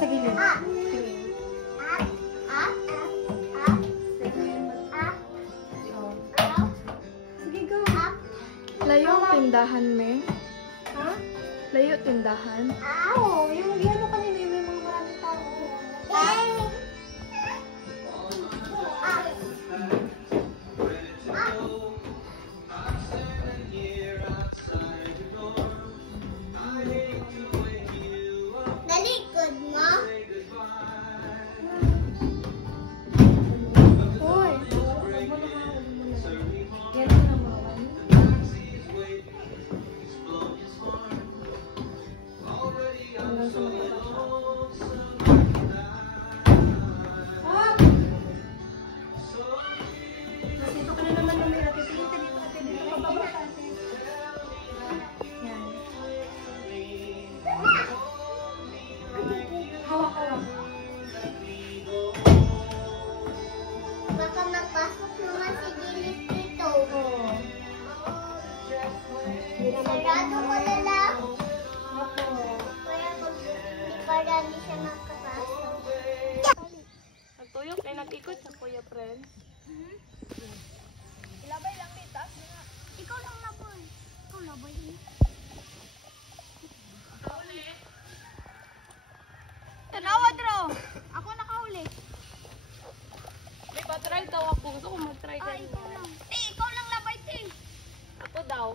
sa gilid. Sige, go. Layo ang tindahan, me. Ha? Layo tindahan. Oo, yung ano kanina, yung may mga maraming tao. Nalikod mo? Uy. Yan ang naman. Hanggang sa matapos. Dito ka na naman lumira. Dito ka pababa. Yan. Hawak. Baka mapasok naman si Gilip dito. Sarado ko na lang. Kaya para di siya makapasok. Nagtuyok ay nag-ikot sa Kuya Friend. Ilabay lang dito. Ikaw lang labay. Ikaw labay. Tanawad raw. Ako nakahuli. May pa-try daw ako. Gusto ko mag-try ka. Ikaw lang. Ikaw lang labay, te. Ako daw.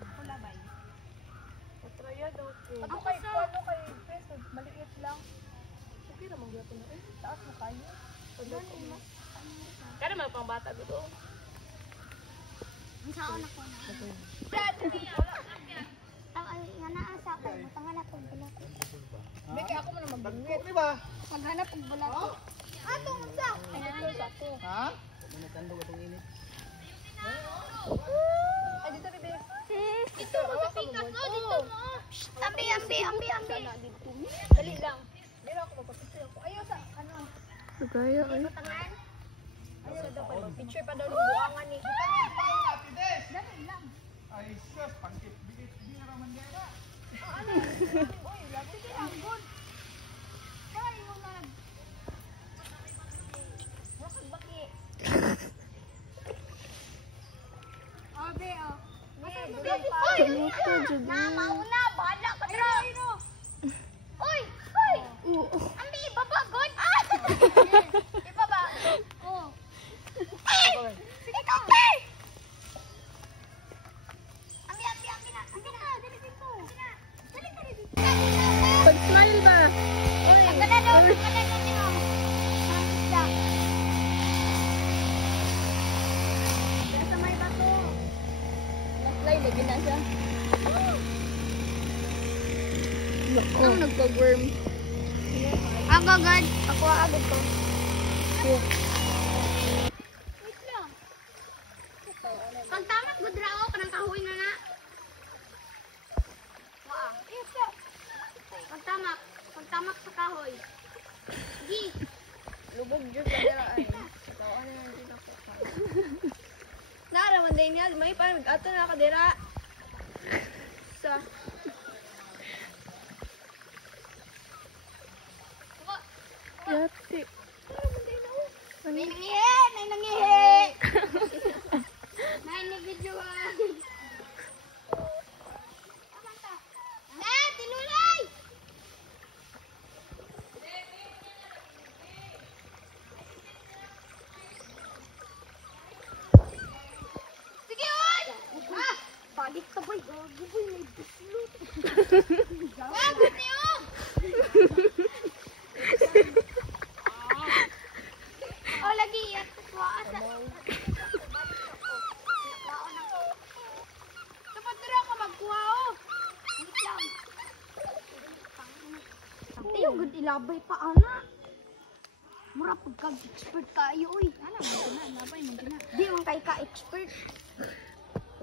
Ako labay. Pa-try daw ko. Ako kay Chris, maliit lang. Okay naman gyapon na. Taas mo kayo. Kada may pang bata dito. Ang saon ako na. Ay, nga naasa ko. Matanganap og bulat. Beke ako man magbangwit, di ba? Maghanap og bulat. Ato, unsa? Ay, dito ako. Ha? Manatandog atong init. Ay, dito, bebe. Dito mo sa pikas, no? Dito mo. Ambi. Dali lang. Pero ako magpapicture ako. Ayaw sa, ano? Sagaya ay. Patangan. Ayaw daw pa. Picture pa daw ng buangan ni. Dali lang. Ay, sus, pangkit-bigit, di na raman yan. Ano? Uy, lagi ka ang good. Kaya mo mag. Masag baki. Abe, oh. Kamusta, Judy? Mauna, bahala ka dra. Uy! Ambi, babagod! Ibaba! Oh. Sige ka, Ambi! Ambi na! Dali dito! Dali ka dito! Pag-smile ba? Ang ganda daw! Ang ganda daw niyo! Kaya sa may bato! Naslay, lagi na siya. Ang nagpa-worm. Agad. Ako agad ko. Wait lang. Pagtamak mo dra ako kanang kahoy na na. Waa. Isa. Pagtamak sa kahoy. Gi. Lubog dyan ka nila ay. Tawan na lang din ako. Naaraman din niya. May pa, ato na ka dira. Sa. Yati. May nangihi! May nabidyoan! Tinulay! Sige, oy! Balik ka boy! Gago boy, may bislot! Gago niyo! Oh, lagi yan. Tuwaan sa... Dapat na ka magkuha, oh. Wait lang. Ayaw, gud ilabay pa, ana. Mura pagka-expert kayo, uy. Ano, labay, magkina. Di man kay ka-expert.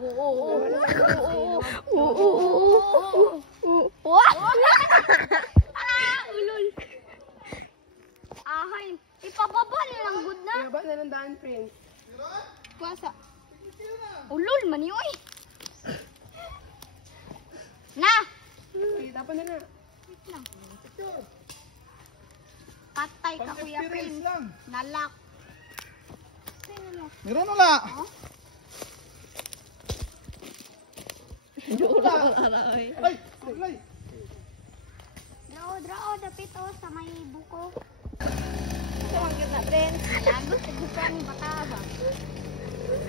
Oo. Ulol. Ahay. Ipababa nilang good na. Baba na lang daan, friend. Kuwasa. Ulol man yun. Na! Tapan na na. na. Patay ka, Kuya Pang-experience Prince. lang. Nalak. Sino na? Meron wala. Aray. Ay, kulay. Draw, dapit o sa may buko. Ito ang cute na, Prince. Lago, siguro ni bata ba?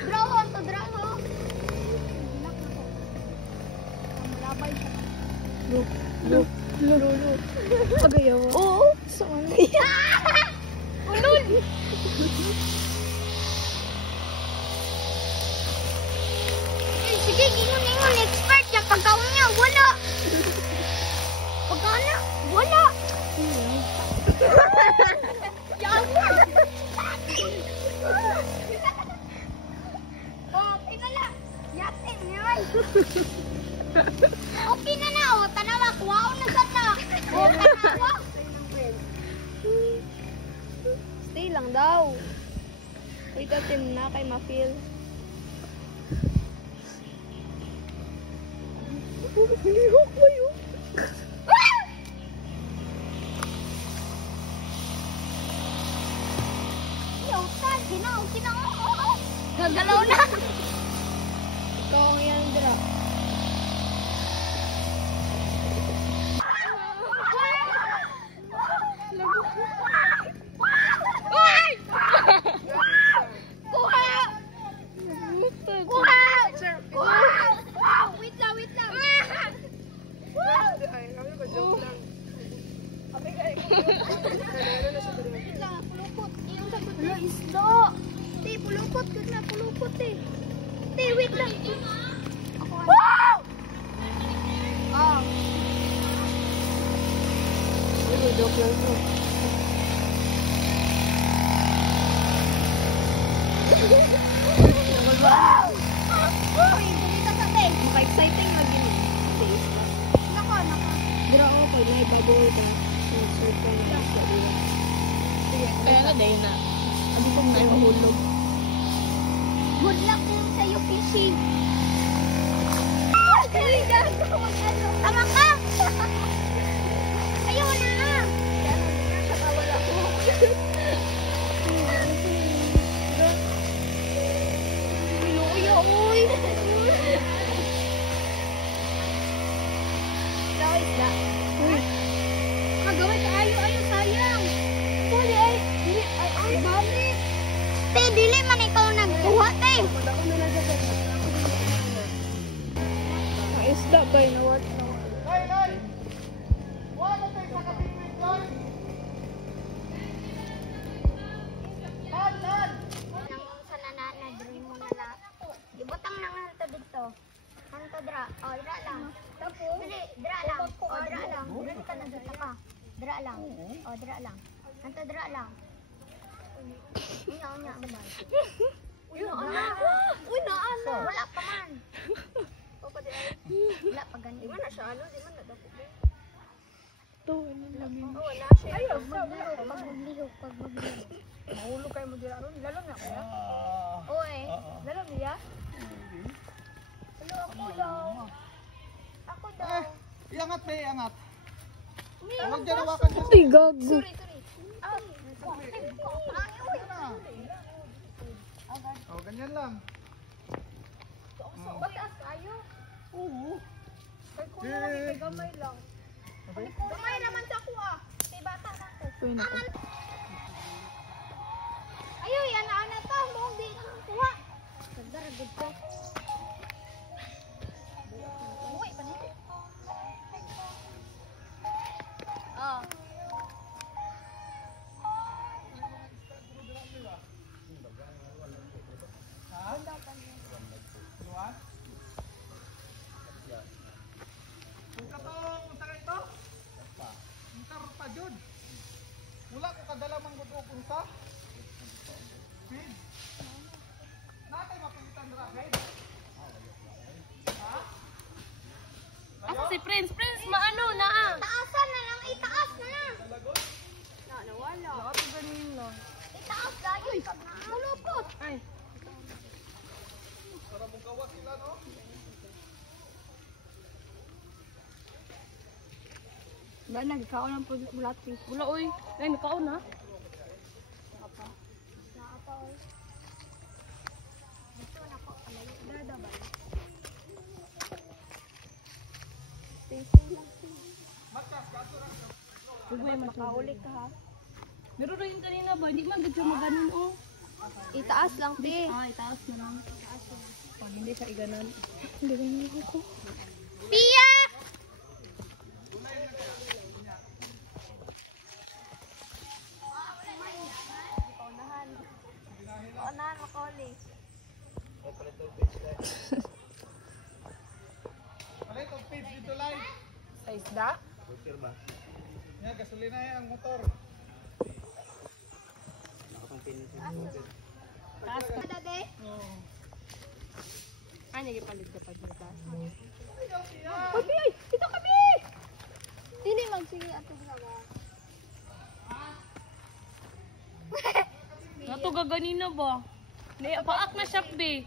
Draw o, to draw o. Hilak na ko. Malabay siya. Look. Pagayaw. Oo. Saan? Ulol! Sige, ingon, expert niya. Pagkaon niya, wala. Pagkaon na, wala. Okay na lang. Yatin, yan. Okay na na, o. Tanawa, kuwao na sana. O, tanawa. Stay lang daw. Wait natin na kay ma-feel. Lihok ba yun? Yautan, ginaw. Gagalaw na. Ikaw ang yan, Dra. Wait lang. Pulupot. Iyong sagot na isda. Te, pulupot. Good na, pulupot eh. Te, wait lang. Ako wow! Oh. Joke lang to. Wow! Uy, bumita sa te. Maka-exciting lagi mo. Nako. Dra ako kay live bago ito. Search ka na sa iya. Kaya nga dahil na. Abi kong na mahulog. Good luck din sa'yo, fishing. Tama ka! Ayaw na! Pinuya, uy! Kagawin ka, ayaw, sayang! Dili, ay, balik! Te, dili man ikaw nagkuha, te! Ang isda ba yun? Nawat na. Nay! Wala tayo sa kapitwid doon. Han! Nang sa nanana, dream mo na la. Ibutang nang hanto dito. Hanto dra. O, dra lang. Dili, dra lang. O, dra lang. Dili ka nagita ka. Dra lang. O, dra lang. Hanto dra lang. Unya. Uy, naana. Wala pa man. Wala pa ganito. Di man na siya, di man na dapat. Ito, ano lang yun. Wala siya. Pag magliho. Mahulog kayo mo dira. Lalo na kaya? Oy. Lalo niya? Ako daw. Iangat may iangat. Hindi, Huwag dyan hawakan dyan. Ay, gago. Sorry. Oh, ganyan lang. Mataas kayo. Oo. Kay kuya kami kay gamay lang. Gamay naman sa kuha. Kay bata na ko. Uy, naku. Ayaw, yan na to. Mong di ka kuha. Nagdaragod ko. Uy, panito. Oh. Luan? Kung katong unsa ka ito? Karpa jud. Wala ko kadala man gud og unsa? Speed. Natay mapilitan dra guys. Ha? Asa si Prince? Prince, maano na ah. Taasan na lang. Itaas na lang. Nawala. Lahat ng ganin lang. Itaas tayo. Malupot. Ay. Para mo gawas sila no? Ba, nagkaon ang bulati. Wala, oy. Ay, nagkaon na. Nakapa oy. Dito na ko. Alayo. Dada ba? Stay lang sila. Sugoy, makaulit ka ha. Meron rin kanina ba? Hindi man gadyo maganon oh. Itaas lang, te. Itaas na lang. Pag hindi sa iganan. Hindi ganun ako. Pia! Paunahan mo, Koli. Palit ang page dito live. Sa isda? Yan, gasolina yan ang motor. Taas ka. Dade? Ay, nagipalit ka pag nagtaas. Kami! Ay! Ito kami! Dili magsige ato ginawa. Nato gaganina ba? Paak na siya, be.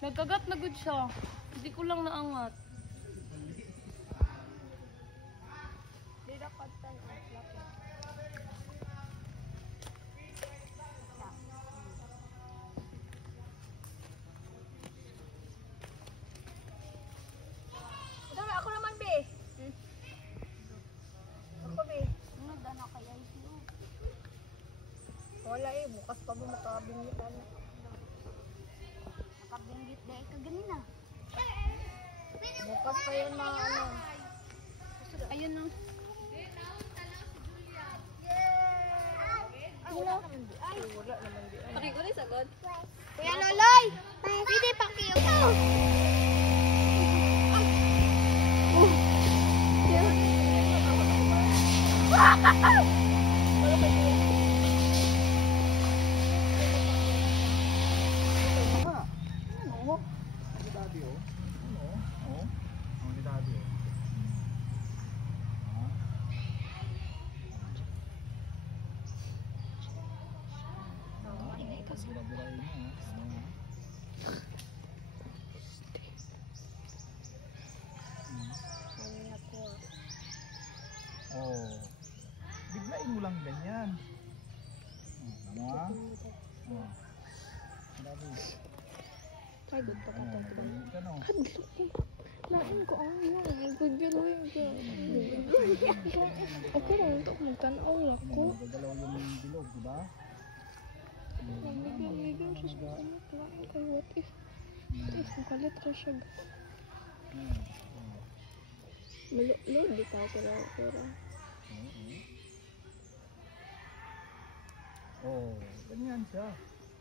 Nagkagat na good siya. Hindi ko lang naangat. Di dapat tan ang lapit. Dara ako naman, be. Ako, be. Ano dana kaya ito? Wala eh, bukas pa ba makabingit ano? Nakabinggit dahil ka ganina. Bukas pa yun na ano. Ayun no. Wala naman di. Ay, Wala naman di. pakiko na sagod. Kuya Loloy! Pwede pakiyo ko. Ano? Ang daddy oh. Ano? Oh. Ang daddy oh. Bira-birain mo. Oh. Biglain mo lang ganyan. Ano ha? Oh. Daddy. Try good pa ka. Ano? Lain ko ang yan. Good bilawin ko. Ako lang ito kung magtanaw lang ko. Nagagalaw yung bilog, di ba? Nagiging siya sa ano. Lain ko what if. What if makalit ka siya. Malulog di ka pero. Oh, ganyan siya.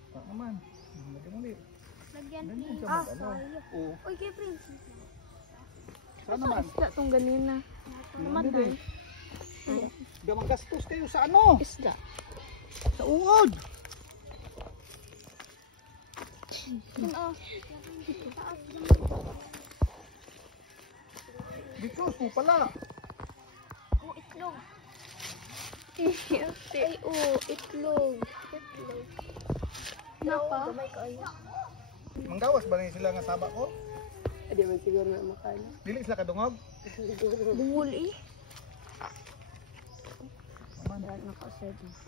Tak naman. Lagyan ulit. Lagyan Ganyan siya Ah, mag-ano. sayang. Oo. Uy, kay Prince. Saan naman? Isda tong ganina. Naman din. Magastos kayo sa ano? Isda. Sa ungod. Oo. Bitos mo pala. Oh, itlog. Ay, oh, itlog. Itlog. Napa? Gamay kayo. Manggawas ba na sila nga saba ko? Hindi man siguro na makano. Dili sila kadungog? Bungol eh. Aman.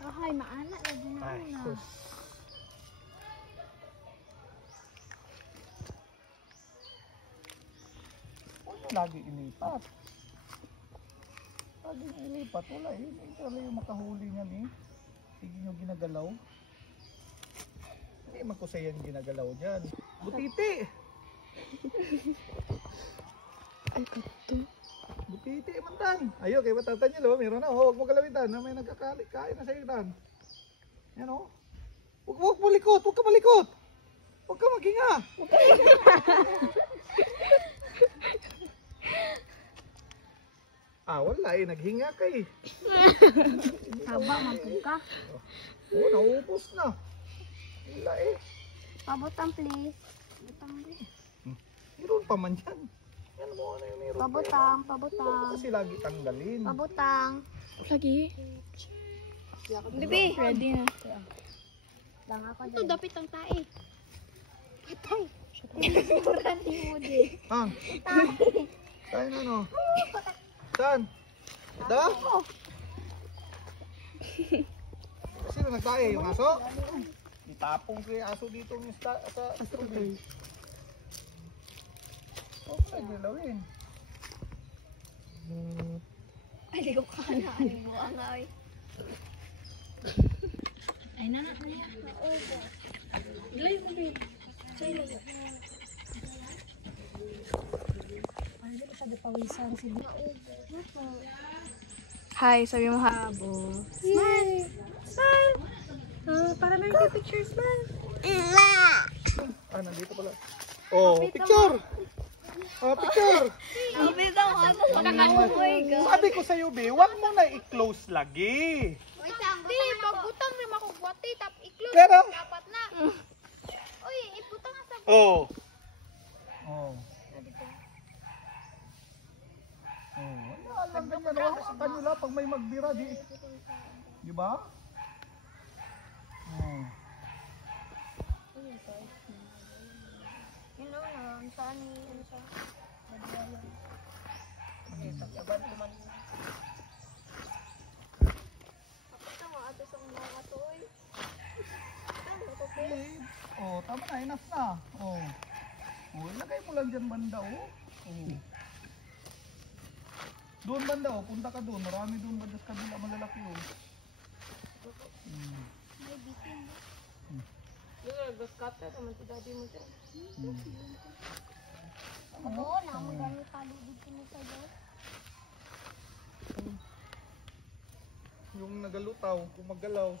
Ahay, maana. Lagi na Ay, na. sus. Ano lagi ilipat? Lagi ilipat. Wala eh. Ito lang yung makahuli niyan eh. Sige nyo ginagalaw. Hindi magkusayan ginagalaw dyan. Butiti! Ay, kato. Butiti man tan. Ayo kay batatan niyo lo, meron na. Oh, wag mo galawitan na may nagkakali kain na sa itan. Yan oh. Wag mo likot, wag ka malikot. Wag ka maghinga. Wala eh, naghinga kay. Haba, magpuka. Oh, naubos na. Wala eh. Pabutang, please. Pabutang, please. Meron pa man yan. Yan mo ano yung meron. Pabutang, Huwag mo pabutang. kasi lagi tanggalin. Pabutang. Lagi. Bibi. Ready na. Lang ako Ito, din. dapit ang tae. Patay. Rani mo din. Ang. Saan ano? Saan? Ito? Sino nagtae? Yung aso? Itapong ko yung aso dito sa tubig. Okay, gilawin. Aliw ka na. Aliw ka na. Ay, nana, naya. Gawin mo, babe. Sa'yo lang. Ano ka sa pawisan? Sige. Hi, sabi mo habo. Smile! Smile! Para lang yung picture, smile. Ah, nandito pala. Oh, picture! Oh, picture! Sabi ko sa'yo, be, huwag mo na i-close lagi. Wait lang, pagbutang may makubuti, tap i-close. Pero, Dapat na. Uy, iputang nga sa oh. Oh. Oh, wala lang ganyan. Wala sa kanila pag may magbira, di ba? Oh. You know, saan ni, ano sa, Badyalan. Ito mo, ato sa mga katoy. Oh, tama na, enough na. Oh. Oh, ilagay mo lang dyan banda, oh. Oh. Doon banda, oh. Punta ka doon. Marami doon banda sa kabila, malalaki, oh. May bitin. Oo, na mo dami palubig ko sa iyo. Yung nagalutaw, kumagalaw.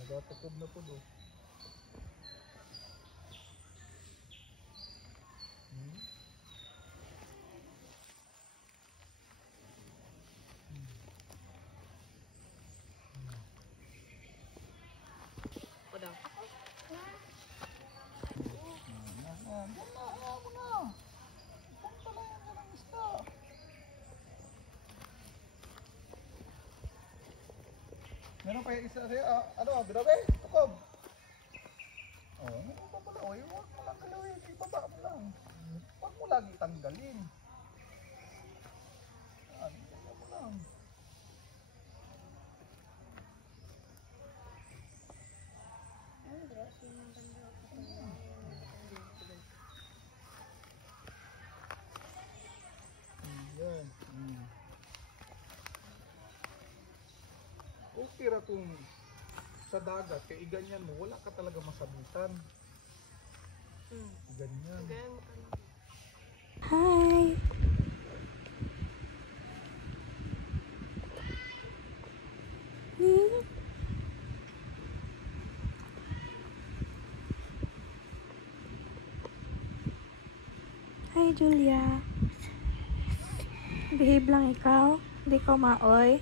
Nagatukob na po do. Meron pa yung isa sa'yo, ano, grabe, tukob. Oh, ano pa pala, oh, huwag mo lang galawin, ibaba mo lang. Huwag mo lagi tanggalin. Ganyan mo lang. Yan. Okay ra kung sa dagat, kaya ganyan mo, wala ka talaga masabutan. Ganyan. Hi! Hi, Julia. Behave lang ikaw. Hindi ko maoy.